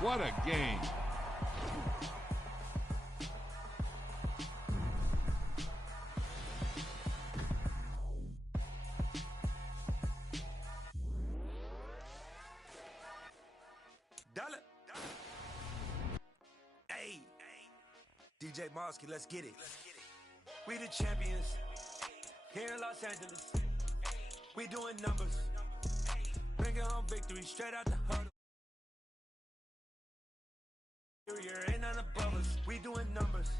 What a game. Hey, DJ Mosky, let's get it. We the champions here in Los Angeles. We doing numbers. Bringing home victory straight out the huddle. Ain't none above us. We doing numbers.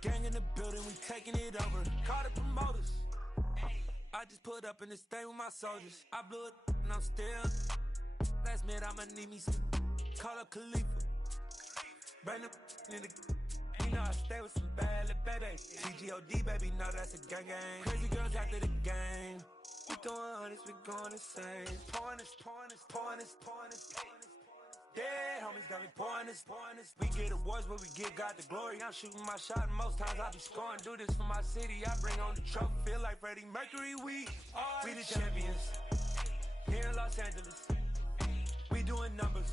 Gang in the building, we taking it over. Call the promoters. I just put up in this thing with my soldiers. I blew it and I'm still. Last minute I'ma need me some. Call up Khalifa. Brand new in the. You know I stay with some bad little baby. TGOD baby, know that's a gang gang. Crazy girls after the game. We doing hundreds, we going insane. Pouring this. Yeah, homies got me pouring this. We get awards, but we give God the glory. I'm shooting my shot, and most times I be scoring. Do this for my city, I bring on the trophy. Feel like Freddie Mercury, we the champions here in Los Angeles. We doing numbers.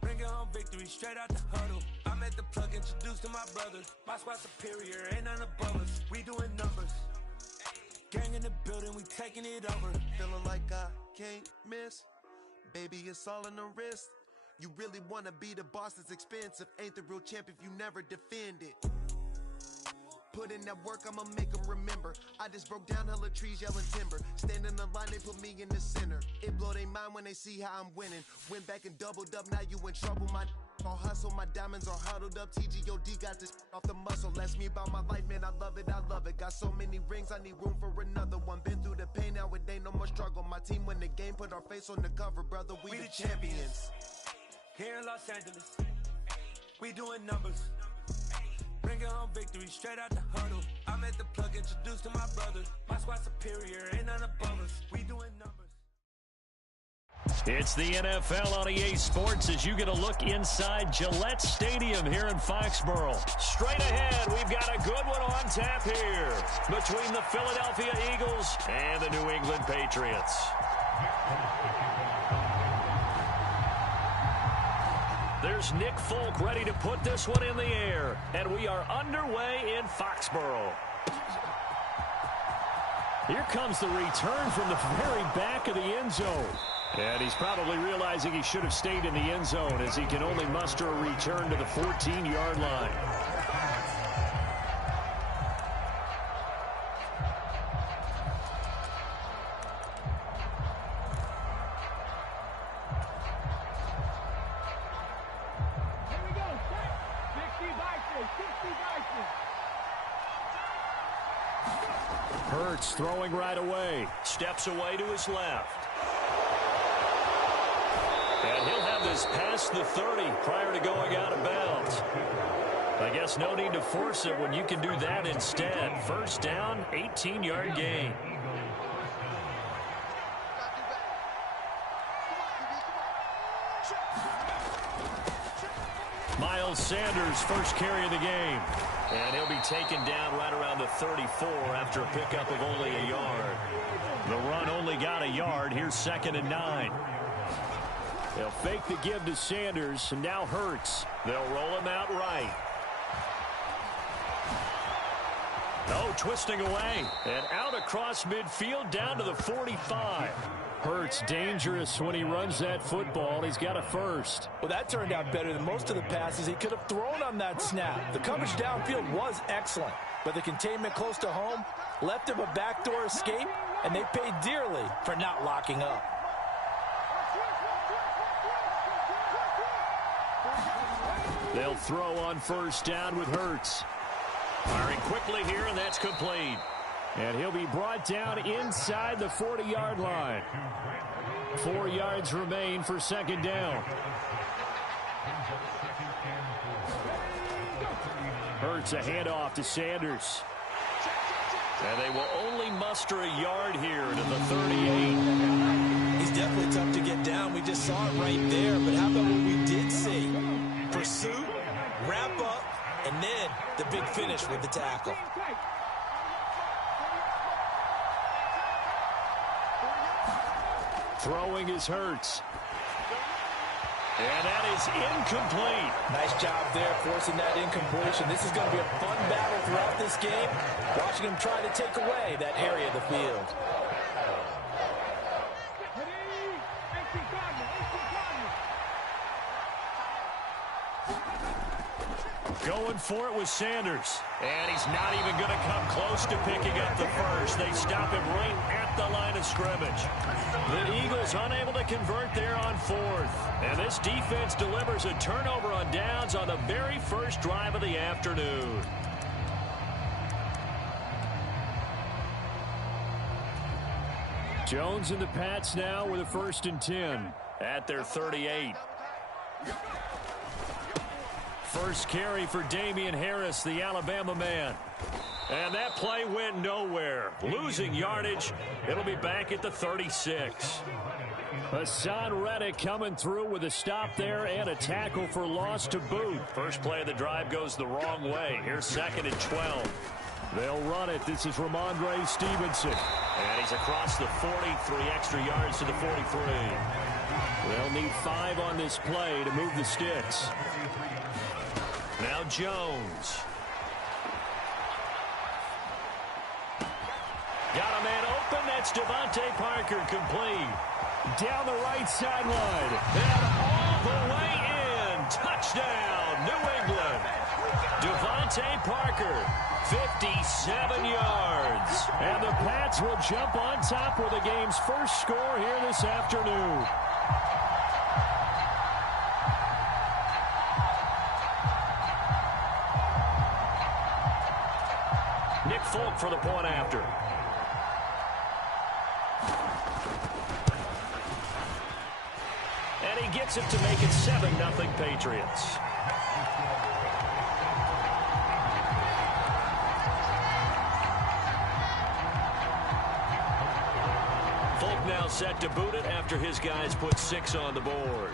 Bringing home victory straight out the huddle. I'm at the plug, introduced to my brothers. My squad superior, ain't none above us. We doing numbers. Gang in the building, we taking it over. Feeling like I can't miss. Baby, it's all in the wrist. You really wanna be the boss, it's expensive. Ain't the real champ if you never defend it. Put in that work, I'ma make them remember. I just broke down hella trees, yelling timber. Stand in the line, they put me in the center. It blow their mind when they see how I'm winning. Went back and doubled up, now you in trouble. My all hustle, my diamonds are huddled up. TGOD got this off the muscle. Ask me about my life, man, I love it. Got so many rings, I need room for another one. Been through the pain, now it ain't no more struggle. My team win the game, put our face on the cover, brother. We the champions. Here in Los Angeles, we doing numbers. Bringing home victory straight out the huddle. I'm at the plug, introduced to my brothers. My squad superior, ain't none above us. We doing numbers. It's the NFL on EA Sports as you get a look inside Gillette Stadium here in Foxborough. Straight ahead, we've got a good one on tap here between the Philadelphia Eagles and the New England Patriots. There's Nick Folk ready to put this one in the air, and we are underway in Foxborough. Here comes the return from the very back of the end zone. And he's probably realizing he should have stayed in the end zone as he can only muster a return to the 14-yard line. Hurts throwing right away. Steps away to his left. And he'll have this past the 30 prior to going out of bounds. I guess no need to force it when you can do that instead. First down, 18-yard gain. Miles Sanders, first carry of the game. And he'll be taken down right around the 34 after a pickup of only a yard. The run only got a yard. Here's 2nd and 9. They'll fake the give to Sanders, and now Hurts. They'll roll him out right. Oh, twisting away. And out across midfield down to the 45. Hurts dangerous when he runs that football. He's got a first. Well, that turned out better than most of the passes he could have thrown on that snap. The coverage downfield was excellent, but the containment close to home left him a backdoor escape, and they paid dearly for not locking up. They'll throw on first down with Hurts. Firing quickly here, and that's complete. And he'll be brought down inside the 40-yard line. 4 yards remain for 2nd down. Hurts a handoff to Sanders. And they will only muster a yard here to the 38. He's definitely tough to get down. We just saw it right there. But how about what we did see? Pursuit, wrap up, and then the big finish with the tackle. Throwing is Hurts. And that is incomplete. Nice job there forcing that incompletion. This is going to be a fun battle throughout this game. Watching him try to take away that area of the field. Going for it with Sanders. And he's not even going to come close to picking up the first. They stop him right at the line of scrimmage. The Eagles unable to convert there on fourth. And this defense delivers a turnover on downs on the very first drive of the afternoon. Jones and the Pats now with a 1st and 10 at their 38. First carry for Damian Harris, the Alabama man. And that play went nowhere. Losing yardage. It'll be back at the 36. Hassan Reddick coming through with a stop there and a tackle for loss to boot. First play of the drive goes the wrong way. Here's 2nd and 12. They'll run it. This is Ramondre Stevenson. And he's across the 40, 3 extra yards to the 43. They'll need 5 on this play to move the sticks. Now Jones. Got a man open. That's Devontae Parker, complete. Down the right sideline. And all the way in. Touchdown, New England. Devontae Parker, 57 yards. And the Pats will jump on top with the game's first score here this afternoon. Nick Folk for the point after. And he gets it to make it 7-0 Patriots. Folk now set to boot it after his guys put 6 on the board.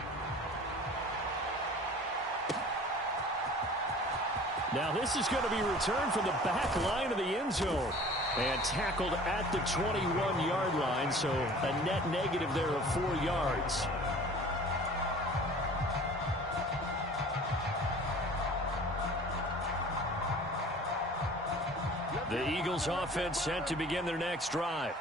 Now this is going to be returned from the back line of the end zone. And tackled at the 21-yard line, so a net negative there of 4 yards. The Eagles offense set to begin their next drive.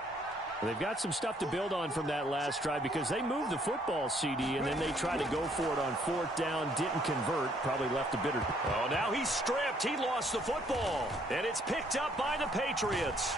They've got some stuff to build on from that last drive because they moved the football, CD, and then they tried to go for it on 4th down, didn't convert, probably left a bitter. Oh, now he's stripped. He lost the football, and it's picked up by the Patriots.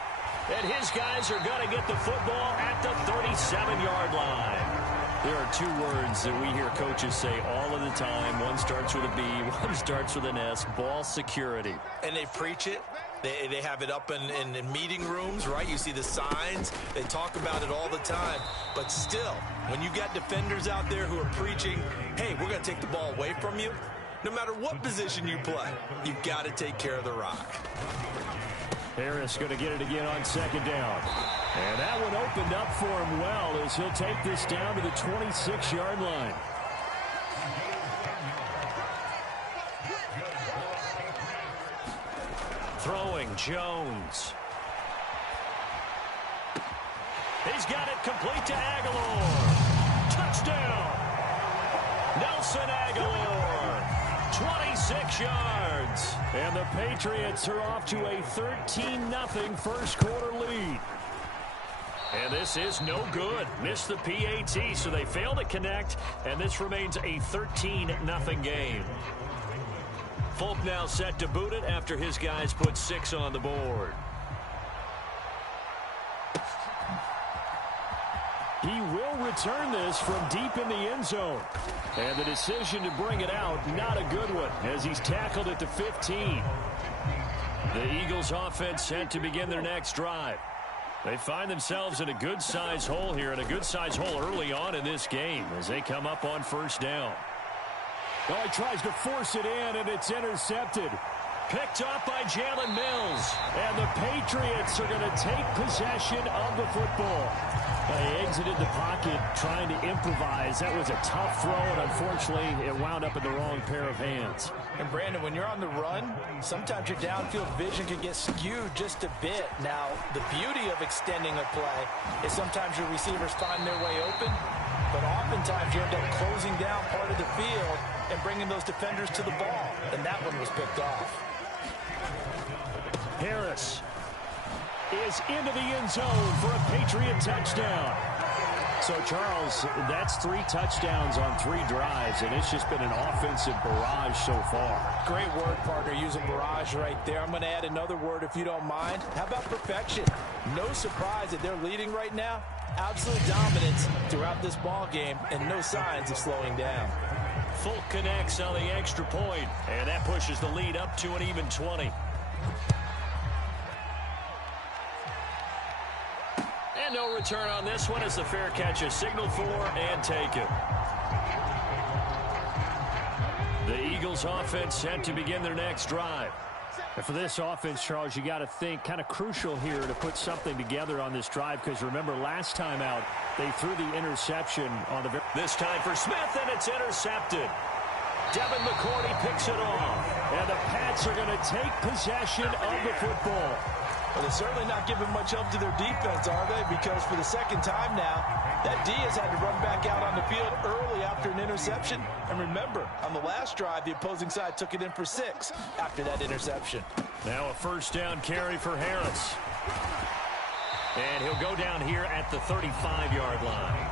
And his guys are going to get the football at the 37-yard line. There are 2 words that we hear coaches say all of the time. One starts with a B, one starts with an S, ball security. And they preach it. They have it up in meeting rooms, right? You see the signs. They talk about it all the time. But still, when you got defenders out there who are preaching, hey, we're going to take the ball away from you, no matter what position you play, you've got to take care of the rock. Harris going to get it again on 2nd down. And that one opened up for him well as he'll take this down to the 26-yard line. Throwing Jones. He's got it complete to Aguilar. Touchdown. Nelson Aguilar. 26 yards. And the Patriots are off to a 13-0 first quarter lead. And this is no good. Missed the PAT, so they fail to connect, and this remains a 13-0 game. Folk now set to boot it after his guys put 6 on the board. He will return this from deep in the end zone. And the decision to bring it out, not a good one, as he's tackled at the 15. The Eagles offense set to begin their next drive. They find themselves in a good-size hole here, and a good-size hole early on in this game as they come up on 1st down. Oh, he tries to force it in, and it's intercepted. Picked up by Jalen Mills. And the Patriots are going to take possession of the football. They exited the pocket trying to improvise. That was a tough throw, and unfortunately, it wound up in the wrong pair of hands. And, Brandon, when you're on the run, sometimes your downfield vision can get skewed just a bit. Now, the beauty of extending a play is sometimes your receivers find their way open, but oftentimes you end up closing down part of the field and bringing those defenders to the ball, and that one was picked off. Harris is into the end zone for a Patriot touchdown. So, Charles, that's 3 touchdowns on 3 drives, and it's just been an offensive barrage so far. Great word, partner, using barrage right there. I'm going to add another word if you don't mind. How about perfection? No surprise that they're leading right now. Absolute dominance throughout this ball game, and no signs of slowing down. Fulk connects on the extra point, and that pushes the lead up to an even 20. And no return on this one as the fair catch is signaled for and taken. The Eagles offense set to begin their next drive. And for this offense, Charles, you got to think kind of crucial here to put something together on this drive, because remember last time out they threw the interception on the this time for Smith, and it's intercepted. Devin McCourty picks it off, and the Pats are going to take possession of the football. Well, they're certainly not giving much help to their defense, are they? Because for the second time now, that D has had to run back out on the field early after an interception. And remember, on the last drive, the opposing side took it in for 6 after that interception. Now a first down carry for Harris. And he'll go down here at the 35-yard line.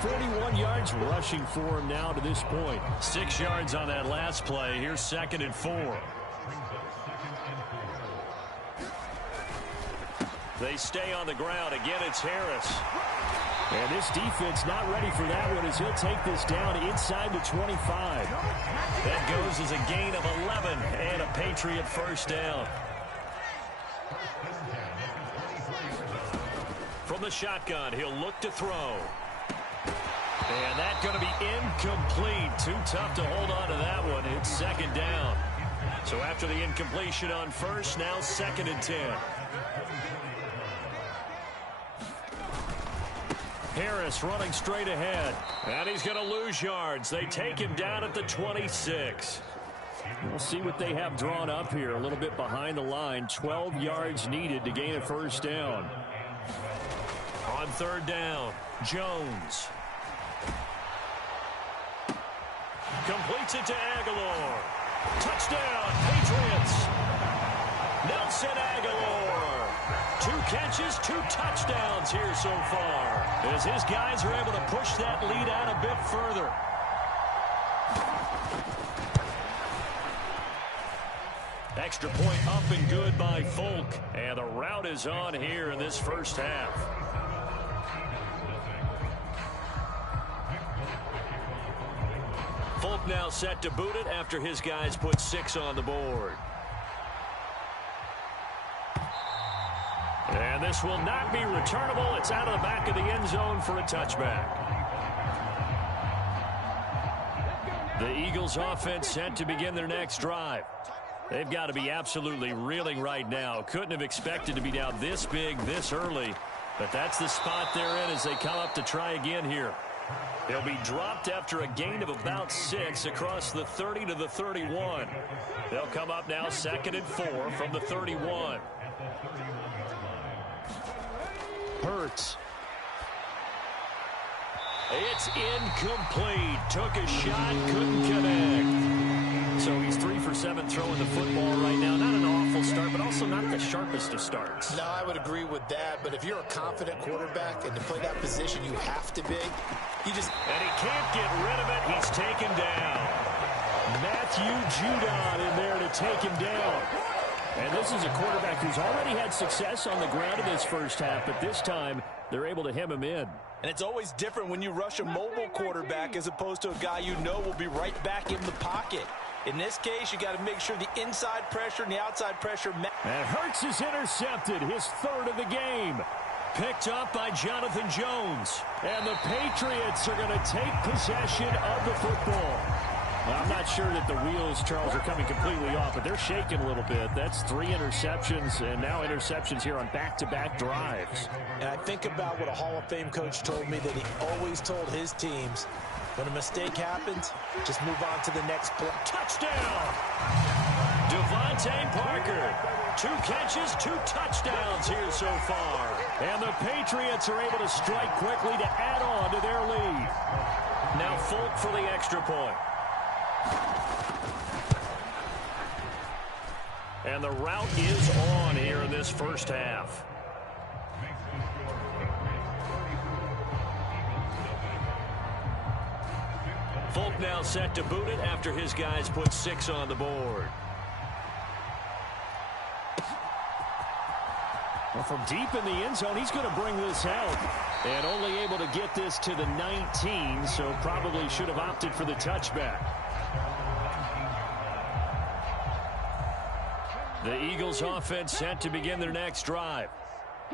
41 yards rushing for him now to this point. 6 yards on that last play. Here's 2nd and 4. They stay on the ground. Again, it's Harris. And this defense not ready for that one as he'll take this down inside the 25. That goes as a gain of 11 and a Patriot first down. From the shotgun, he'll look to throw. And that's going to be incomplete. Too tough to hold on to that one. It's 2nd down. So after the incompletion on first, now 2nd and 10. Harris running straight ahead. And he's going to lose yards. They take him down at the 26. We'll see what they have drawn up here. A little bit behind the line. 12 yards needed to gain a first down. On 3rd down, Jones. Completes it to Aguilar. Touchdown, Patriots. Nelson Aguilar. 2 catches, 2 touchdowns here so far, as his guys are able to push that lead out a bit further. Extra point up and good by Fulk, and the route is on here in this first half. Fulk now set to boot it after his guys put 6 on the board. And this will not be returnable. It's out of the back of the end zone for a touchback. The Eagles offense set to begin their next drive. They've got to be absolutely reeling right now. Couldn't have expected to be down this big this early, but that's the spot they're in as they come up to try again here. They'll be dropped after a gain of about 6 across the 30 to the 31. They'll come up now 2nd and 4 from the 31. Hurts. It's incomplete. Took a shot, couldn't connect. So he's 3 for 7 throwing the football right now. Not an awful start, but also not the sharpest of starts. No, I would agree with that. But if you're a confident quarterback and to play that position, you have to be. You just... And he can't get rid of it. He's taken down. Matthew Judon in there to take him down. And this is a quarterback who's already had success on the ground in this first half, but this time they're able to hem him in. And it's always different when you rush a mobile quarterback as opposed to a guy you know will be right back in the pocket. In this case, you got to make sure the inside pressure and the outside pressure. And Hurts is intercepted, his 3rd of the game. Picked up by Jonathan Jones. And the Patriots are going to take possession of the football. Well, I'm not sure that the wheels, Charles, are coming completely off, but they're shaking a little bit. That's 3 interceptions, and now interceptions here on back-to-back drives. And I think about what a Hall of Fame coach told me, that he always told his teams, when a mistake happens, just move on to the next play. Touchdown! Devontae Parker. 2 catches, 2 touchdowns here so far. And the Patriots are able to strike quickly to add on to their lead. Now Folk for the extra point. And the route is on here in this first half. Folk now set to boot it after his guys put 6 on the board. Well, from deep in the end zone, he's going to bring this out. And only able to get this to the 19, so probably should have opted for the touchback. The Eagles offense set to begin their next drive.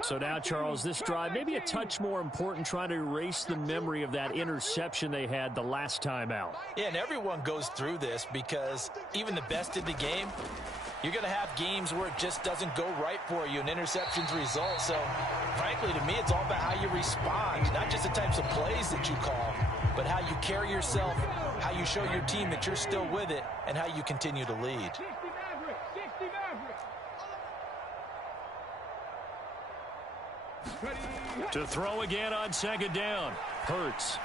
So now, Charles, this drive maybe a touch more important, trying to erase the memory of that interception they had the last time out. Yeah, and everyone goes through this because even the best in the game, you're going to have games where it just doesn't go right for you, and interceptions result. So, frankly, to me, it's all about how you respond, not just the types of plays that you call, but how you carry yourself, how you show your team that you're still with it, and how you continue to lead. To throw again on second down. Hurts.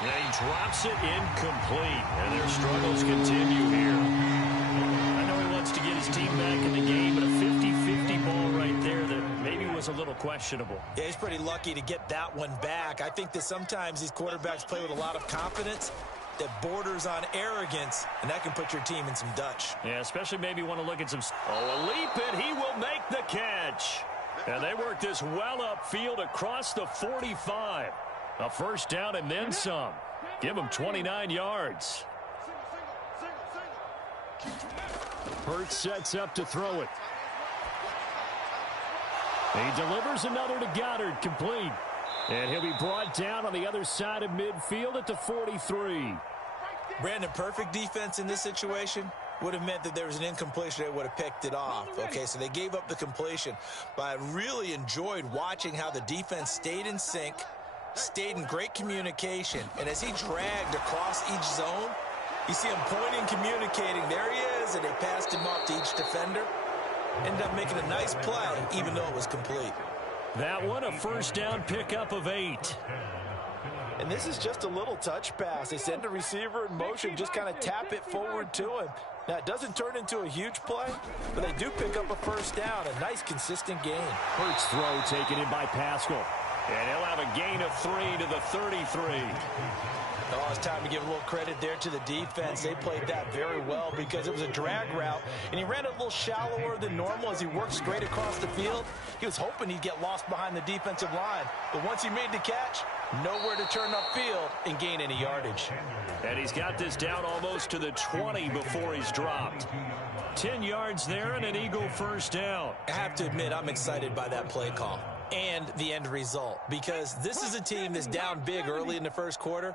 And he drops it incomplete. And their struggles continue here. I know he wants to get his team back in the game, but a 50-50 ball right there that maybe was a little questionable. Yeah, he's pretty lucky to get that one back. I think that sometimes these quarterbacks play with a lot of confidence that borders on arrogance, and that can put your team in some Dutch. Yeah, especially maybe want to look at some... Oh, a leap, and he will make the catch. And they work this well upfield across the 45. A first down and then some. Give him 29 yards. Hurts sets up to throw it. He delivers another to Goddard, complete. And he'll be brought down on the other side of midfield at the 43. Brandon, perfect defense in this situation would have meant that there was an incompletion that would have picked it off. Okay, so they gave up the completion. But I really enjoyed watching how the defense stayed in sync, stayed in great communication. And as he dragged across each zone, you see him pointing, communicating. There he is, and they passed him off to each defender. Ended up making a nice play, even though it was complete. That one, a first down pickup of 8. And this is just a little touch pass. They send a receiver in motion, just kind of tap it forward to him. Now, it doesn't turn into a huge play, but they do pick up a first down, a nice, consistent gain. Hurts throw taken in by Pascal. And he'll have a gain of 3 to the 33. Oh, it's time to give a little credit there to the defense. They played that very well because it was a drag route, and he ran it a little shallower than normal as he worked straight across the field. He was hoping he'd get lost behind the defensive line, but once he made the catch, nowhere to turn upfield and gain any yardage. And he's got this down almost to the 20 before he's dropped. 10 yards there and an Eagle first down. I have to admit, I'm excited by that play call and the end result because this is a team that's down big early in the first quarter.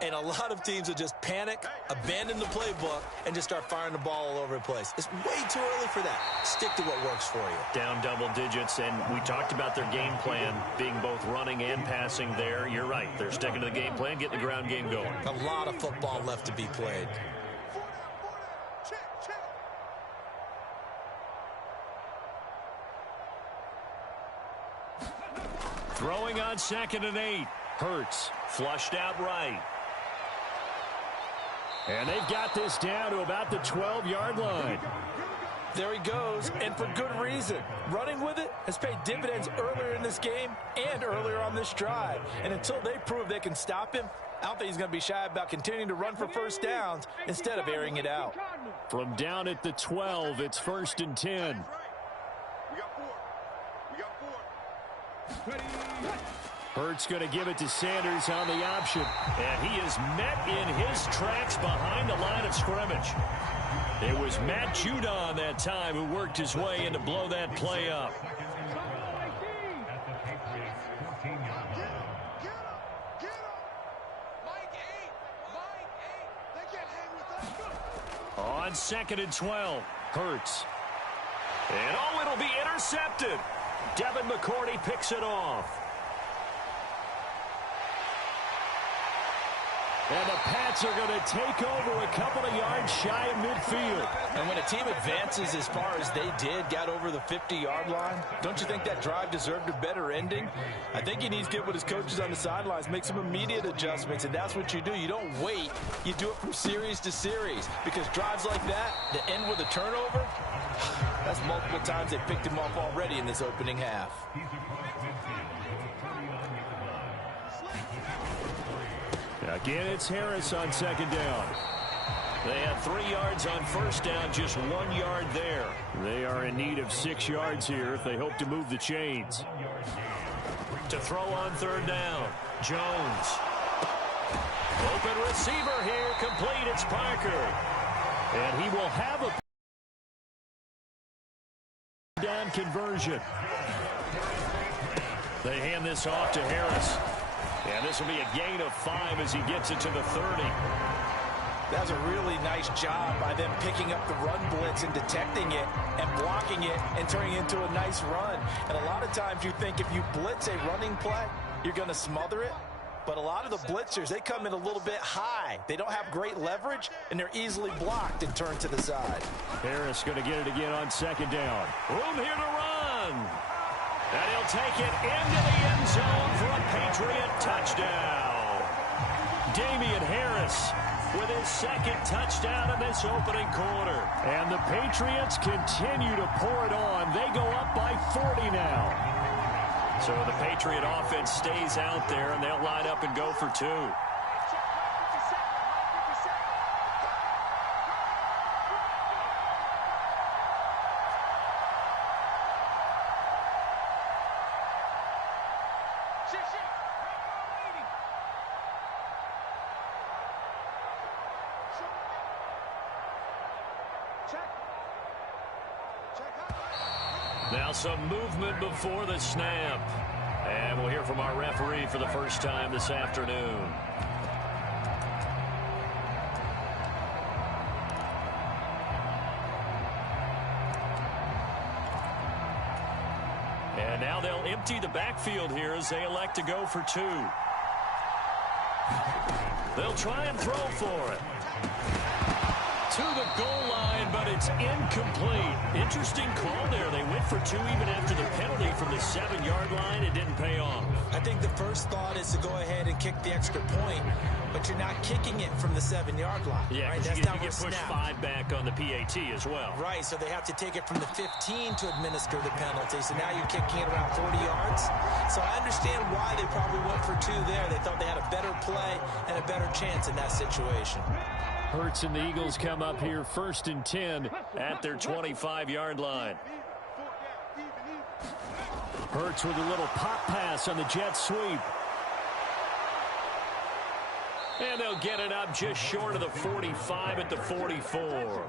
And a lot of teams will just panic, abandon the playbook, and just start firing the ball all over the place. It's way too early for that. Stick to what works for you. Down double digits, and we talked about their game plan being both running and passing there. You're right. They're sticking to the game plan, getting the ground game going. A lot of football left to be played. Throwing on 2nd and 8. Hurts flushed out right. And they've got this down to about the 12-yard line. There he goes, and for good reason. Running with it has paid dividends earlier in this game and earlier on this drive. And until they prove they can stop him, I don't think he's going to be shy about continuing to run for first downs instead of airing it out. From down at the 12, it's 1st and 10. Hurts going to give it to Sanders on the option. And he is met in his tracks behind the line of scrimmage. It was Matt Judon that time who worked his way in to blow that play up. On 2nd and 12, Hurts. And oh, it'll be intercepted. Devin McCourty picks it off. And the Pats are going to take over a couple of yards shy of midfield. And when a team advances as far as they did, got over the 50-yard line, don't you think that drive deserved a better ending? I think he needs to get with his coaches on the sidelines, make some immediate adjustments, and that's what you do. You don't wait. You do it from series to series, because drives like that end with a turnover, that's multiple times they picked him off already in this opening half. Again, it's Harris on second down. They had 3 yards on first down, just 1 yard there. They are in need of 6 yards here if they hope to move the chains. To throw on third down, Jones. Open receiver here, complete, it's Parker. And he will have a down conversion. They hand this off to Harris. And this will be a gain of 5 as he gets it to the 30. That was a really nice job by them picking up the run blitz and detecting it and blocking it and turning it into a nice run. And a lot of times you think if you blitz a running play, you're going to smother it. But a lot of the blitzers, they come in a little bit high. They don't have great leverage, and they're easily blocked and turned to the side. Harris going to get it again on second down. Room here to run. And he'll take it into the end zone for a Patriot touchdown. Damian Harris with his second touchdown in this opening quarter. And the Patriots continue to pour it on. They go up by 40 now. So the Patriot offense stays out there, and they'll line up and go for 2. Now some movement before the snap. And we'll hear from our referee for the first time this afternoon. And now they'll empty the backfield here as they elect to go for 2. They'll try and throw for it. To the goal line, but it's incomplete. Interesting call there. They went for 2 even after the penalty from the 7-yard line. It didn't pay off. I think the first thought is to go ahead and kick the extra point, but you're not kicking it from the 7-yard line. Yeah, right? That's you get pushed 5 back on the PAT as well. Right, so they have to take it from the 15 to administer the penalty. So now you're kicking it around 40 yards. So I understand why they probably went for 2 there. They thought they had a better play and a better chance in that situation. Hurts and the Eagles come up here 1st and 10 at their 25-yard line. Hurts with a little pop pass on the jet sweep. And they'll get it up just short of the 45 at the 44.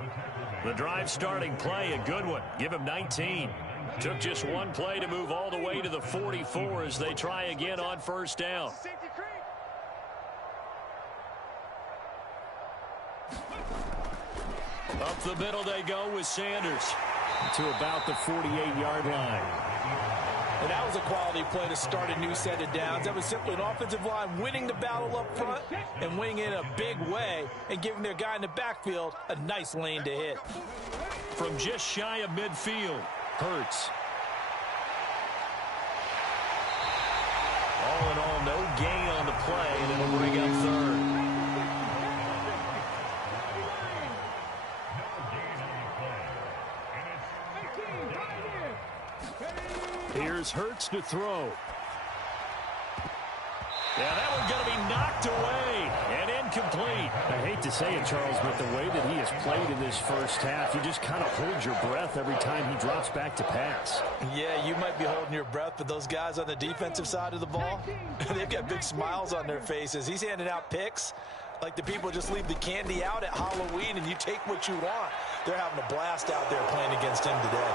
The drive starting play, a good one. Give him 19. Took just 1 play to move all the way to the 44 as they try again on first down. Up the middle they go with Sanders. To about the 48-yard line. And that was a quality play to start a new set of downs. That was simply an offensive line winning the battle up front and winning it in a big way and giving their guy in the backfield a nice lane to hit. From just shy of midfield, Hurts. All in all, no gain on the play, and it'll bring up 3rd. Here's Hurts to throw. Yeah, that one's going to be knocked away and incomplete. I hate to say it, Charles, but the way that he has played in this first half, you just kind of hold your breath every time he drops back to pass. Yeah, you might be holding your breath, but those guys on the defensive side of the ball, they've got big smiles on their faces. He's handing out picks like the people just leave the candy out at Halloween and you take what you want. They're having a blast out there playing against him today.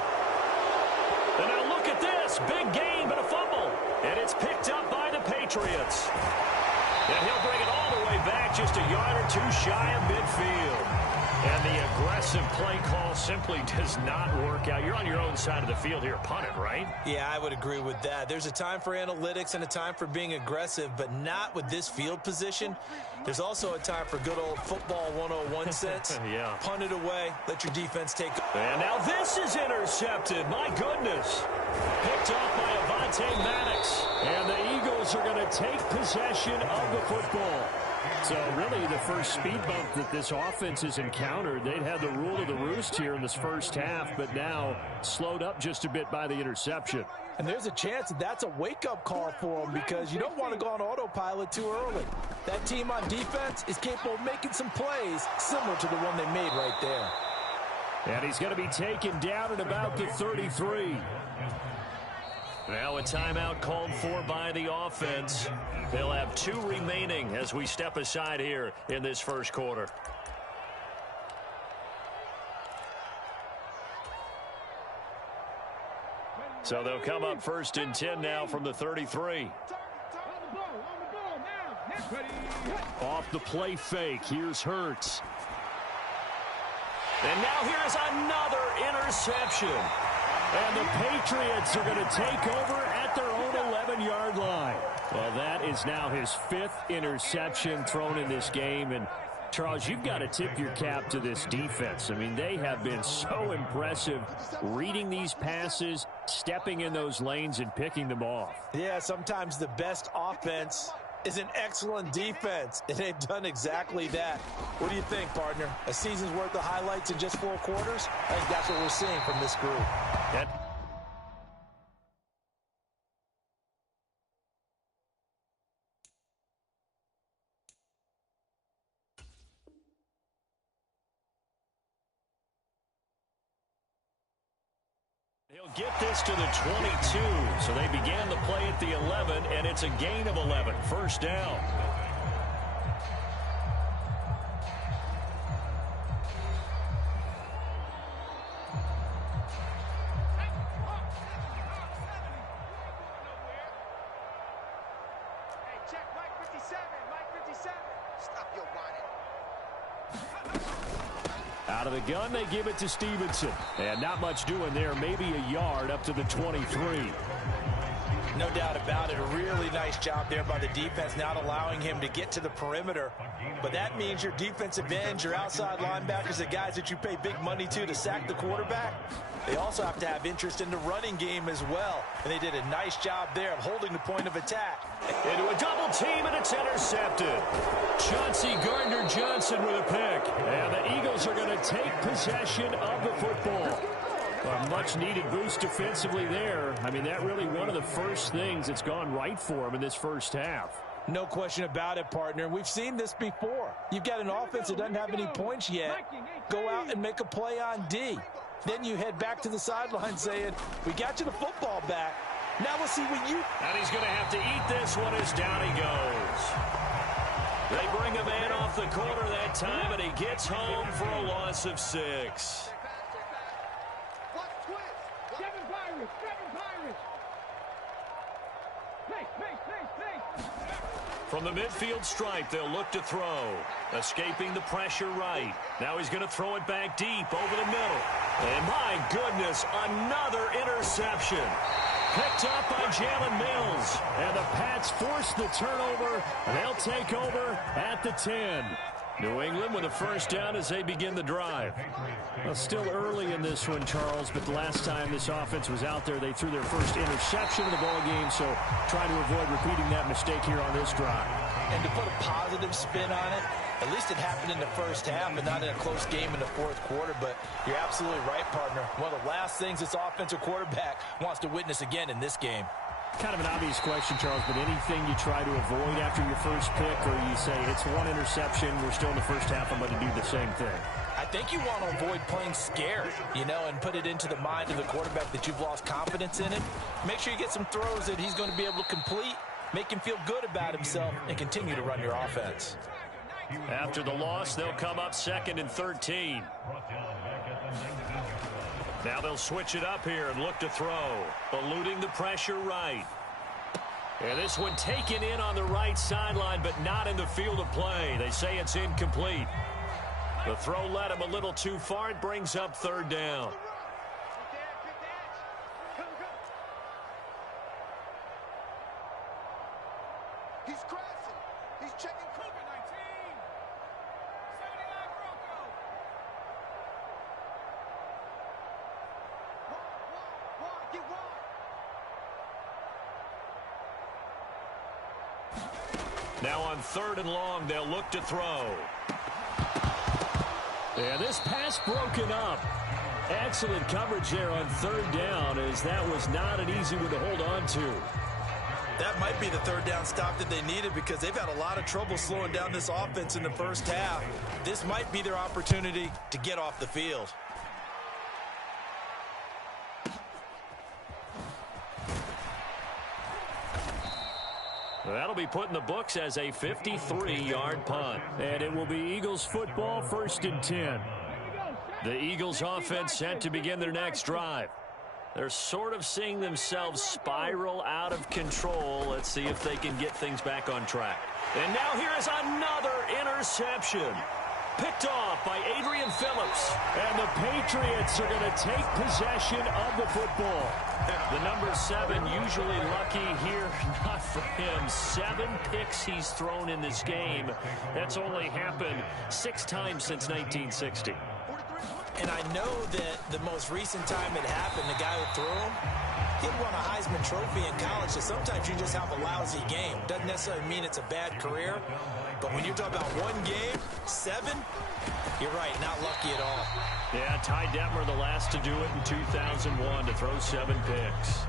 And now look at this. Big gain, but a fumble. And it's picked up by the Patriots. And he'll bring it all the way back just a yard or 2 shy of midfield. And the aggressive play call simply does not work out. You're on your own side of the field here. Punt it, right? Yeah, I would agree with that. There's a time for analytics and a time for being aggressive, but not with this field position. There's also a time for good old football 101 sense. Yeah. Punt it away. Let your defense take. And now this is intercepted. My goodness. Picked off by Avonte Maddox. And the Eagles are going to take possession of the football. So really the first speed bump that this offense has encountered, they'd had the rule of the roost here in this first half, but now slowed up just a bit by the interception. And there's a chance that that's a wake-up call for them because you don't want to go on autopilot too early. That team on defense is capable of making some plays similar to the one they made right there. And he's going to be taken down at about the 33. Now a timeout called for by the offense. They'll have 2 remaining as we step aside here in this first quarter. So they'll come up 1st and 10 now from the 33. Off the play fake. Here's Hurts. And now here's another interception. And the Patriots are going to take over at their own 11-yard line. Well, that is now his 5th interception thrown in this game. And, Charles, you've got to tip your cap to this defense. I mean, they have been so impressive reading these passes, stepping in those lanes, and picking them off. Yeah, sometimes the best offense is an excellent defense, and they've done exactly that. What do you think, partner? A season's worth of highlights in just 4 quarters? I think that's what we're seeing from this group. He'll get this to the 22. So they began the play at the 11, and it's a gain of 11. First down. Out of the gun, they give it to Stevenson. And not much doing there, maybe a yard up to the 23. No doubt about it. A really nice job there by the defense, not allowing him to get to the perimeter. But that means your defensive ends, your outside linebackers, the guys that you pay big money to sack the quarterback, they also have to have interest in the running game as well. And they did a nice job there of holding the point of attack. Into a double team, and it's intercepted. Chauncey Gardner-Johnson with a pick. And the Eagles are going to take possession of the football. A much-needed boost defensively there. I mean, that really one of the first things that's gone right for him in this first half. No question about it, partner. We've seen this before. You've got an offense that doesn't have any points yet. Go out and make a play on D. Then you head back to the sideline saying, we got you the football back. Now we'll see what you... And he's going to have to eat this one as down he goes. They bring a man off the corner that time, and he gets home for a loss of 6. From the midfield stripe, they'll look to throw. Escaping the pressure right. Now he's going to throw it back deep over the middle. And my goodness, another interception. Picked up by Jalen Mills. And the Pats force the turnover. They'll take over at the 10. New England with a first down as they begin the drive. Well, still early in this one, Charles, but the last time this offense was out there, they threw their first interception of the ball game, so try to avoid repeating that mistake here on this drive. And to put a positive spin on it, at least it happened in the first half and not in a close game in the fourth quarter, but you're absolutely right, partner. One of the last things this offensive quarterback wants to witness again in this game. Kind of an obvious question, Charles, but anything you try to avoid after your first pick, or you say it's one interception, we're still in the first half, I'm going to do the same thing? I think you want to avoid playing scared, and put it into the mind of the quarterback that you've lost confidence in it. Make sure you get some throws that he's going to be able to complete, make him feel good about himself, and continue to run your offense. After the loss, they'll come up 2nd and 13. Now they'll switch it up here and look to throw. Eluding the pressure right. And this one taken in on the right sideline, but not in the field of play. They say it's incomplete. The throw led him a little too far. It brings up third down. He's crashing. He's checking COVID-19. 79 Bronco. Wide, get wide. Now on third and long, they'll look to throw. Yeah, this pass broken up. Excellent coverage there on third down, as that was not an easy one to hold on to. That might be the third down stop that they needed, because they've had a lot of trouble slowing down this offense in the first half. This might be their opportunity to get off the field. That'll be put in the books as a 53-yard punt. And it will be Eagles football, 1st and 10. The Eagles offense set to begin their next drive. They're sort of seeing themselves spiral out of control. Let's see if they can get things back on track. And now here is another interception. Picked off by Adrian Phillips. And the Patriots are going to take possession of the football. The number 7 usually lucky here. Not for him. 7 picks he's thrown in this game. That's only happened 6 times since 1960. And I know that the most recent time it happened, the guy who threw him, he'd won a Heisman Trophy in college, so sometimes you just have a lousy game. Doesn't necessarily mean it's a bad career, but when you're talking about one game, 7, you're right, not lucky at all. Yeah, Ty Detmer, the last to do it in 2001, to throw 7 picks.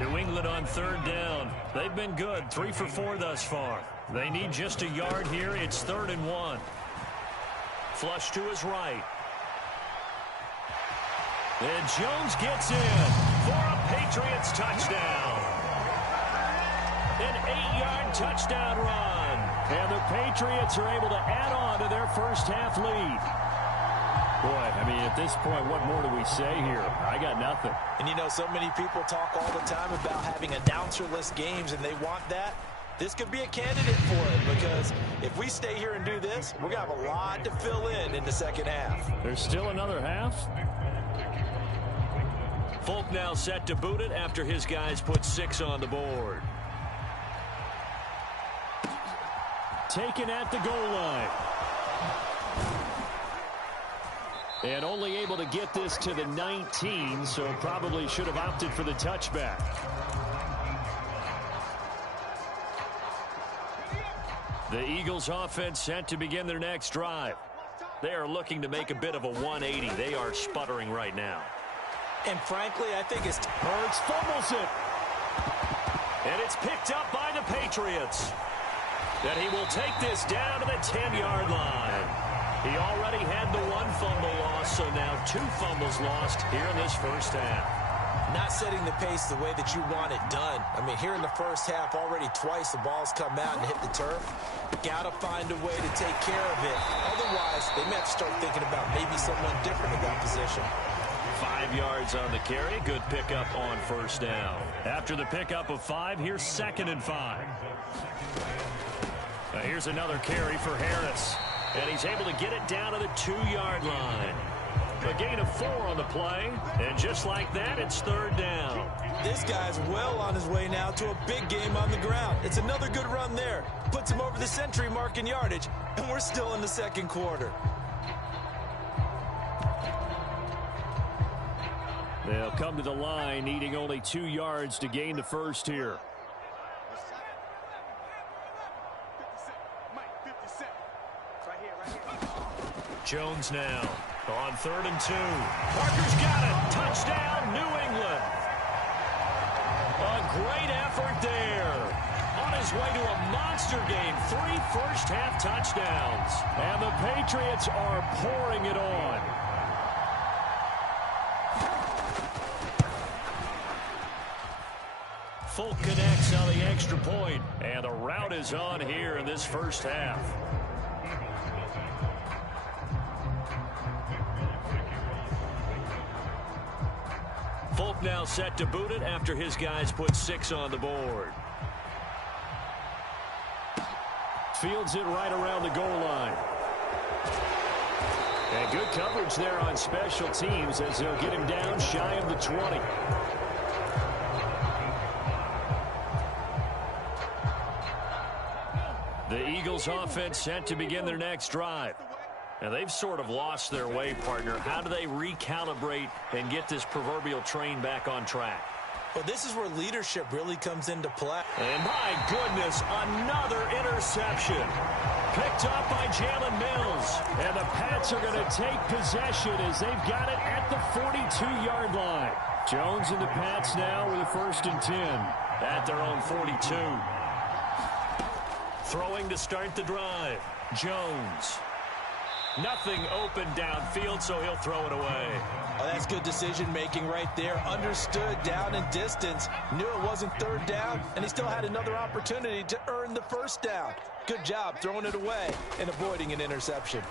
New England on third down. They've been good, 3 for 4 thus far. They need just a yard here. It's 3rd and 1. Flush to his right. And Jones gets in for a Patriots touchdown. An 8-yard touchdown run. And the Patriots are able to add on to their first half lead. Boy, I mean, at this point, what more do we say here? I got nothing. And you know, so many people talk all the time about having announcer-less games, and they want that. This could be a candidate for it, because if we stay here and do this, we're going to have a lot to fill in the second half. There's still another half. Folk now set to boot it after his guys put 6 on the board. Taken at the goal line. And only able to get this to the 19, so probably should have opted for the touchback. The Eagles offense set to begin their next drive. They are looking to make a bit of a 180. They are sputtering right now. And frankly, I think it's Hurts fumbles it. And it's picked up by the Patriots. And he will take this down to the 10-yard line. He already had the 1 fumble loss, so now 2 fumbles lost here in this first half. not setting the pace the way that you want it done. I mean, here in the first half, already twice the ball's come out and hit the turf. Got to find a way to take care of it. Otherwise, they may have to start thinking about maybe someone different in that position. 5 yards on the carry. Good pickup on first down. After the pickup of 5, here's 2nd and 5. Here's another carry for Harris. And he's able to get it down to the 2-yard line. A gain of 4 on the play. And just like that, it's 3rd down. This guy's well on his way now to a big game on the ground. It's another good run there. Puts him over the century mark in yardage. And we're still in the second quarter. They'll come to the line, needing only 2 yards to gain the first here. Jones now on 3rd and 2. Parker's got it. Touchdown, New England. A great effort there. On his way to a monster game. 3 first-half touchdowns. And the Patriots are pouring it on. Folk connects on the extra point, and the route is on here in this first half. Folk now set to boot it after his guys put 6 on the board. Fields it right around the goal line. And good coverage there on special teams as they'll get him down shy of the 20. The Eagles offense set to begin their next drive. And they've sort of lost their way, partner. How do they recalibrate and get this proverbial train back on track? Well, this is where leadership really comes into play. And my goodness, another interception. Picked up by Jalen Mills. And the Pats are going to take possession as they've got it at the 42-yard line. Jones and the Pats now with a 1st and 10 at their own 42. Throwing to start the drive. Jones. Nothing open downfield, so he'll throw it away. Oh, that's good decision-making right there. Understood down and distance. Knew it wasn't 3rd down, and he still had another opportunity to earn the 1st down. Good job throwing it away and avoiding an interception.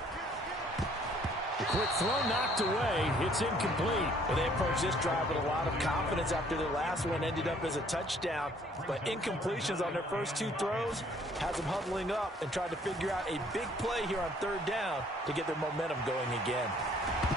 The quick throw knocked away. It's incomplete. Well, they approached this drive with a lot of confidence after their last one ended up as a touchdown. But incompletions on their first 2 throws has them huddling up and trying to figure out a big play here on 3rd down to get their momentum going again.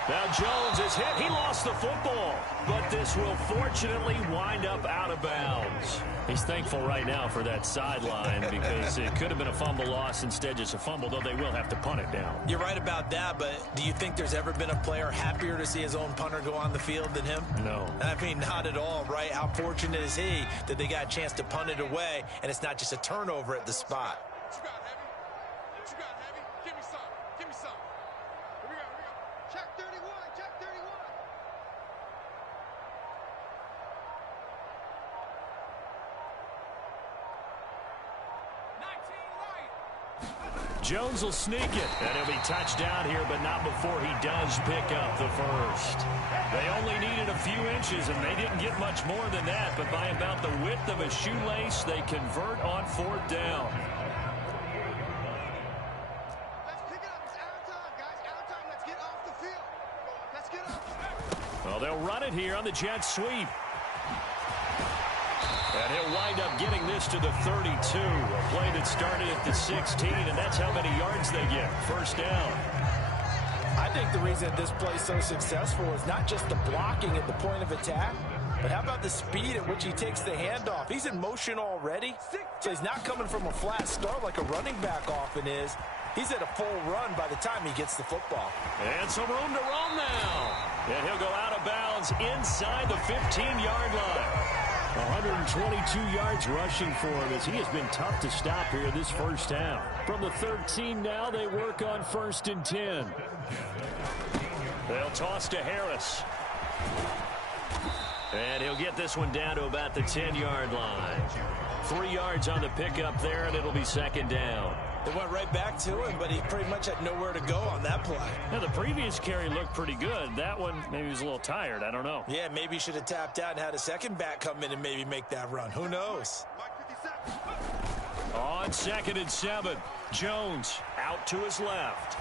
Now Jones is hit. He lost the football. But this will fortunately wind up out of bounds. He's thankful right now for that sideline because it could have been a fumble loss, instead just a fumble, though they will have to punt it down. You're right about that, but do you think there's ever been a player happier to see his own punter go on the field than him? No. I mean, not at all, right? How fortunate is he that they got a chance to punt it away, and it's not just a turnover at the spot. What you got, Heavy? What you got, Heavy? Give me some. Give me some. Here we go. Here we go. Check 31. Check 31. Jones will sneak it, and he'll be touched down here, but not before he does pick up the 1st. They only needed a few inches, and they didn't get much more than that, but by about the width of a shoelace, they convert on 4th down. Let's pick it up. It's out of time, guys. Out of time. Let's get off the field. Let's get off. Well, they'll run it here on the jet sweep. And he'll wind up getting this to the 32. A play that started at the 16, and that's how many yards they get. 1st down. I think the reason this play is so successful is not just the blocking at the point of attack, but how about the speed at which he takes the handoff? He's in motion already, so he's not coming from a flat start like a running back often is. He's at a full run by the time he gets the football. And some room to roam now. And he'll go out of bounds inside the 15-yard line. 122 yards rushing for him as he has been tough to stop here this 1st half. From the 13 now, they work on 1st and 10. They'll toss to Harris. And he'll get this one down to about the 10-yard line. 3 yards on the pickup there, and it'll be 2nd down. They went right back to him, but he pretty much had nowhere to go on that play. Now, the previous carry looked pretty good. That one, maybe he was a little tired. I don't know. Yeah, maybe he should have tapped out and had a second back come in and maybe make that run. Who knows? On 2nd and 7, Jones out to his left.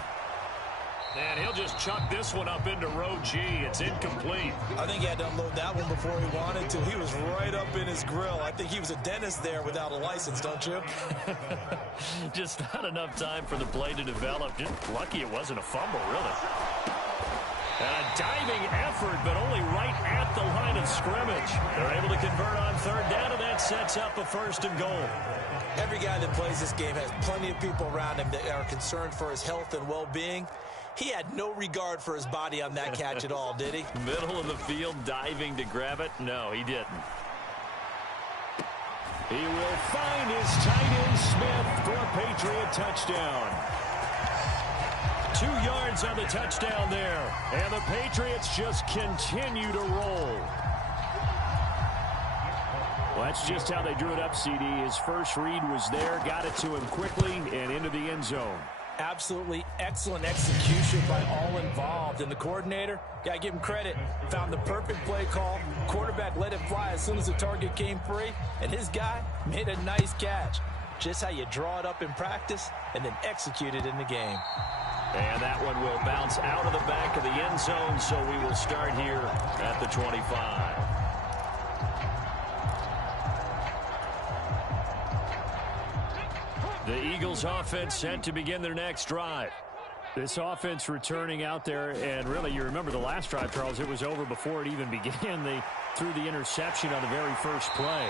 And he'll just chuck this one up into row G. It's incomplete. I think he had to unload that one before he wanted to. He was right up in his grill. I think he was a dentist there without a license, don't you? Just not enough time for the play to develop. Just lucky it wasn't a fumble, really. And a diving effort, but only right at the line of scrimmage. They're able to convert on 3rd down, and that sets up a 1st and goal. Every guy that plays this game has plenty of people around him that are concerned for his health and well-being. He had no regard for his body on that catch at all, did he? Middle of the field, diving to grab it? No, he didn't. He will find his tight end Smith for a Patriot touchdown. 2 yards on the touchdown there. And the Patriots just continue to roll. Well, that's just how they drew it up, CD. His first read was there, got it to him quickly, and into the end zone. Absolutely excellent execution by all involved. And the coordinator, gotta give him credit, found the perfect play call. Quarterback let it fly as soon as the target came free, and his guy made a nice catch. Just how you draw it up in practice and then execute it in the game. And that one will bounce out of the back of the end zone, so we will start here at the 25. The Eagles offense set to begin their next drive. This offense returning out there, and really, you remember the last drive, Charles, it was over before it even began. They threw the interception on the very first play.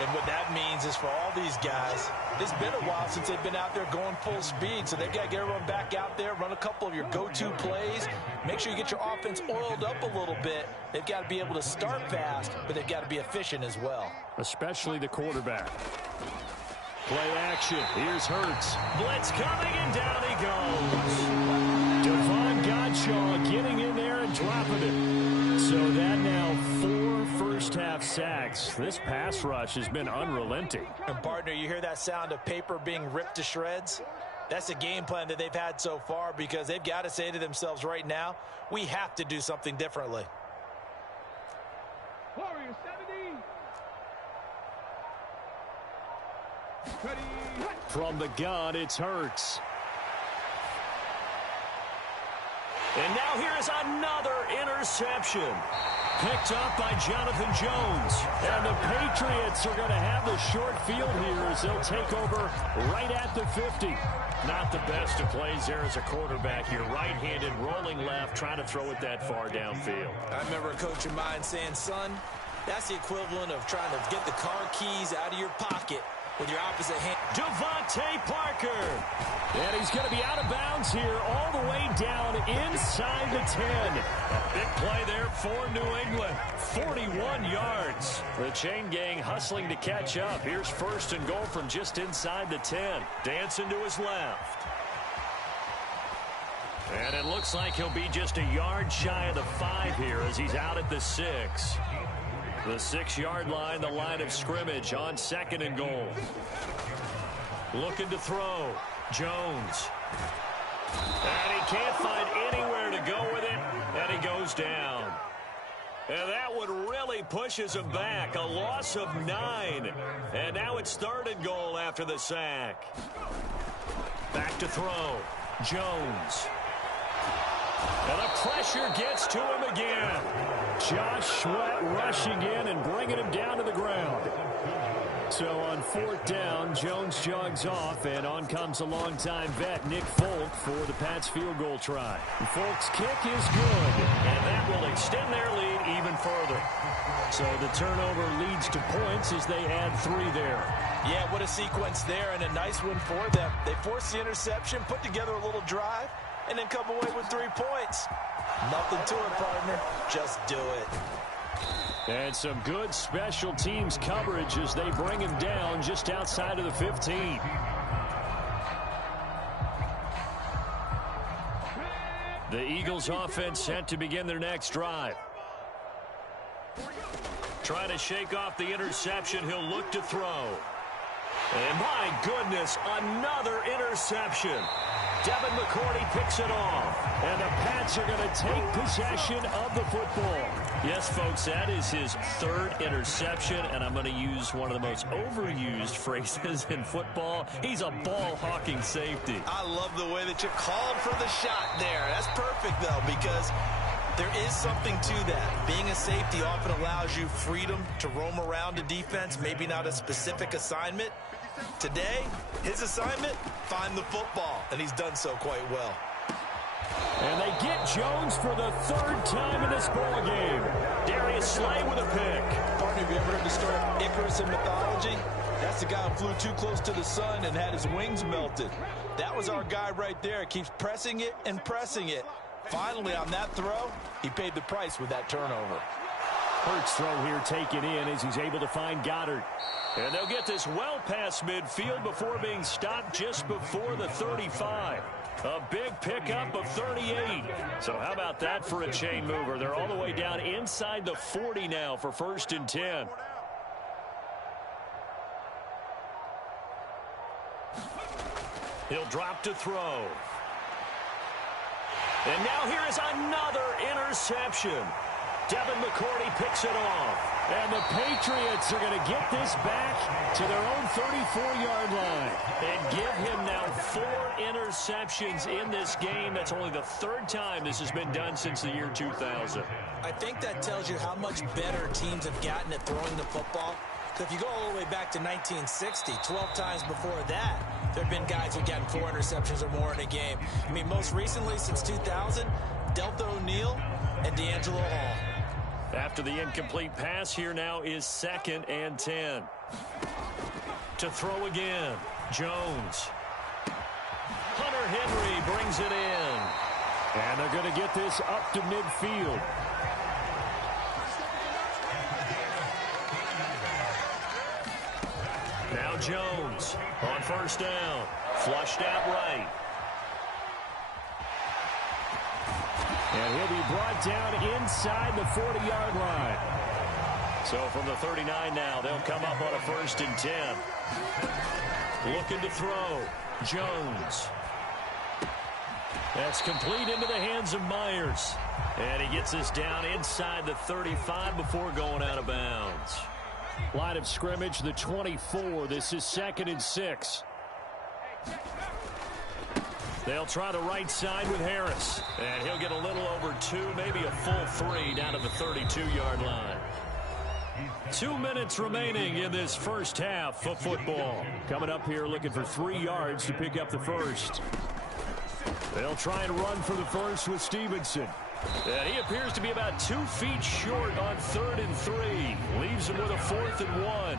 And what that means is for all these guys, it's been a while since they've been out there going full speed, so they've got to get everyone back out there, run a couple of your go-to plays, make sure you get your offense oiled up a little bit. They've got to be able to start fast, but they've got to be efficient as well. Especially the quarterback. Play action. Here's Hurts. Blitz coming, and down he goes. Devon Godshaw getting in there and dropping it. So that now 4 first-half sacks. This pass rush has been unrelenting. And, partner, you hear that sound of paper being ripped to shreds? That's the game plan that they've had so far because they've got to say to themselves right now, we have to do something differently. Warriors 70. Ready. From the gun, it's Hurts. And now here's another interception. Picked up by Jonathan Jones. And the Patriots are going to have the short field here as they'll take over right at the 50. Not the best of plays there as a quarterback. You're right-handed, rolling left, trying to throw it that far downfield. I remember a coach of mine saying, son, that's the equivalent of trying to get the car keys out of your pocket with your opposite hand. Devontae Parker. And he's going to be out of bounds here all the way down inside the 10. A big play there for New England. 41 yards. The chain gang hustling to catch up. Here's first and goal from just inside the 10. Dancing to his left. And it looks like he'll be just a yard shy of the 5 here as he's out at the 6. The 6-yard line, the line of scrimmage on second and goal. Looking to throw. Jones. And he can't find anywhere to go with it, and he goes down. And that one really pushes him back. A loss of 9. And now it's third and goal after the sack. Back to throw. Jones. And the pressure gets to him again. Josh Sweat rushing in and bringing him down to the ground. So on 4th down, Jones jogs off, and on comes a longtime vet, Nick Folk, for the Pats field goal try. And Folk's kick is good, and that will extend their lead even further. So the turnover leads to points as they add 3 there. Yeah, what a sequence there, and a nice one for them. They force the interception, put together a little drive, and then come away with 3 points. Nothing to it, partner. Just do it. And some good special teams coverage as they bring him down just outside of the 15. The Eagles offense set to begin their next drive. Trying to shake off the interception. He'll look to throw. And my goodness, another interception. Devin McCourty picks it off. And the Pats are going to take possession of the football. Yes, folks, that is his 3rd interception, and I'm going to use one of the most overused phrases in football. He's a ball-hawking safety. I love the way that you called for the shot there. That's perfect, though, because there is something to that. Being a safety often allows you freedom to roam around a defense, maybe not a specific assignment. Today, his assignment, find the football, and he's done so quite well. And they get Jones for the 3rd time in this ball game. Darius Slay with a pick. Partner, have you ever heard the story of Icarus in mythology? That's the guy who flew too close to the sun and had his wings melted. That was our guy right there. Keeps pressing it and pressing it. Finally, on that throw, he paid the price with that turnover. Hurts throw here taken in as he's able to find Goddard. And they'll get this well past midfield before being stopped just before the 35. A big pickup of 38. So how about that for a chain mover? They're all the way down inside the 40 now for 1st and 10. He'll drop to throw. And now here is another interception. Devin McCourty picks it off. And the Patriots are going to get this back to their own 34-yard line. And give him now 4 interceptions in this game. That's only the 3rd time this has been done since the year 2000. I think that tells you how much better teams have gotten at throwing the football. So if you go all the way back to 1960, 12 times before that, there have been guys who've gotten 4 interceptions or more in a game. I mean, most recently, since 2000, Delta O'Neal and D'Angelo Hall. After the incomplete pass, here now is 2nd and 10. To throw again, Jones. Hunter Henry brings it in. And they're going to get this up to midfield. Now Jones on 1st down. Flushed out right. And he'll be brought down inside the 40-yard line. So from the 39 now, they'll come up on a 1st and 10. Looking to throw. Jones. That's complete into the hands of Myers. And he gets us down inside the 35 before going out of bounds. Line of scrimmage, the 24. This is 2nd and 6. They'll try the right side with Harris. And he'll get a little over 2, maybe a full 3 down to the 32-yard line. 2 minutes remaining in this first half of football. Coming up here looking for 3 yards to pick up the first. They'll try and run for the first with Stevenson. And he appears to be about 2 feet short on 3rd and 3. Leaves him with a 4th and 1.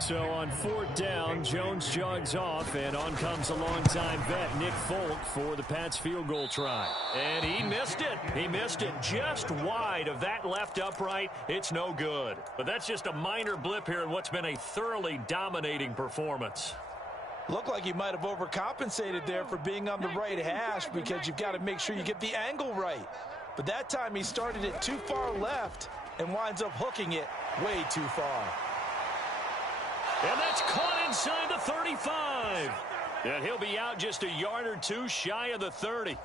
So on 4th down, Jones jogs off, and on comes a longtime vet, Nick Folk, for the Pats field goal try. And he missed it. He missed it just wide of that left upright. It's no good. But that's just a minor blip here in what's been a thoroughly dominating performance. Looked like he might have overcompensated there for being on the right hash, because you've got to make sure you get the angle right. But that time he started it too far left and winds up hooking it way too far. And that's caught inside the 35. And he'll be out just a yard or 2 shy of the 30.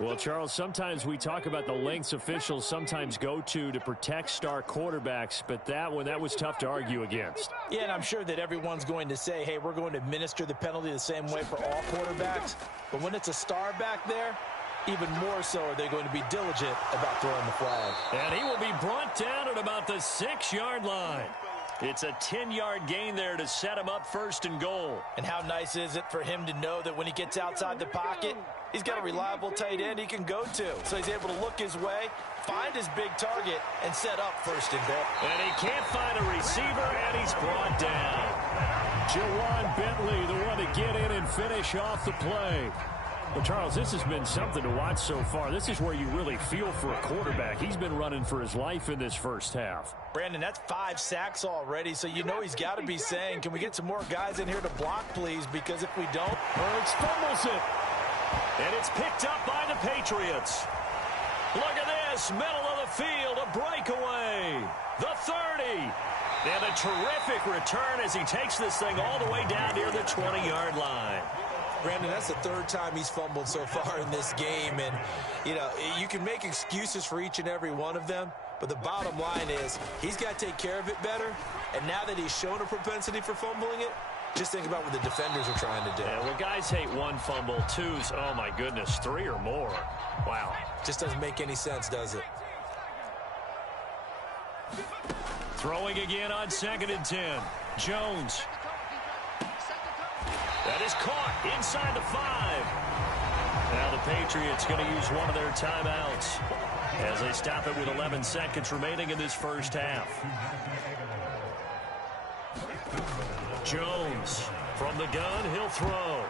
Well, Charles, sometimes we talk about the lengths officials sometimes go to protect star quarterbacks, but that was tough to argue against. Yeah, and I'm sure that everyone's going to say, hey, we're going to administer the penalty the same way for all quarterbacks. But when it's a star back there, even more so are they going to be diligent about throwing the flag. And he will be brought down at about the 6-yard line. It's a 10-yard gain there to set him up 1st and goal. And how nice is it for him to know that when he gets outside the pocket, he's got a reliable tight end he can go to. So he's able to look his way, find his big target, and set up 1st and goal. And he can't find a receiver, and he's brought down. Jawan Bentley, the one to get in and finish off the play. Well, Charles, this has been something to watch so far. This is where you really feel for a quarterback. He's been running for his life in this first half. Brandon, that's 5 sacks already, so you know he's got to be saying, can we get some more guys in here to block, please? Because if we don't, Hurts fumbles it. And it's picked up by the Patriots. Look at this, middle of the field, a breakaway. The 30. And a terrific return as he takes this thing all the way down near the 20-yard line. Brandon, that's the 3rd time he's fumbled so far in this game. And, you know, you can make excuses for each and every one of them, but the bottom line is he's got to take care of it better. And now that he's shown a propensity for fumbling it, just think about what the defenders are trying to do. Yeah, well, guys hate 1 fumble, 2's, oh, my goodness, 3 or more. Wow. Just doesn't make any sense, does it? Throwing again on 2nd and 10. Jones. That is caught inside the 5. Now the Patriots going to use one of their timeouts as they stop it with 11 seconds remaining in this first half. Jones from the gun, he'll throw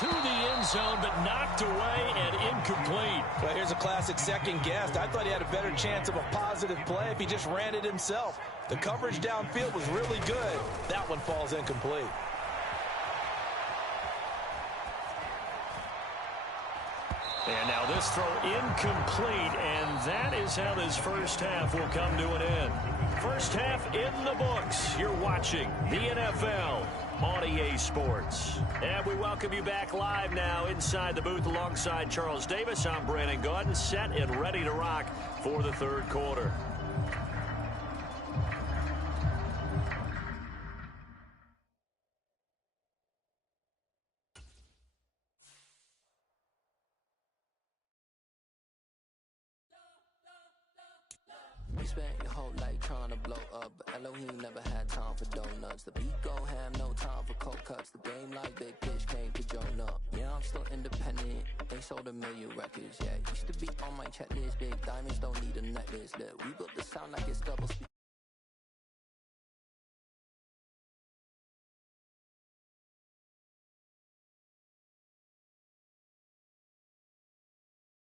to the end zone, but knocked away and incomplete. Well, here's a classic second guess. I thought he had a better chance of a positive play if he just ran it himself. The coverage downfield was really good. That one falls incomplete. And now this throw incomplete, and that is how this first half will come to an end. First half in the books. You're watching the NFL on EA Sports. And we welcome you back live now inside the booth alongside Charles Davis. I'm Brandon Gaudin, set and ready to rock for the 3rd quarter. You spent your whole life trying to blow up, but Elohim never had for donuts. The beat go ham, no time for cold cuts. The game like big pitch came to join up. Yeah, I'm still independent. They sold 1 million records. Yeah, used to be on my checklist. Big diamonds don't need a necklace. Look, we built the sound like it's double speed.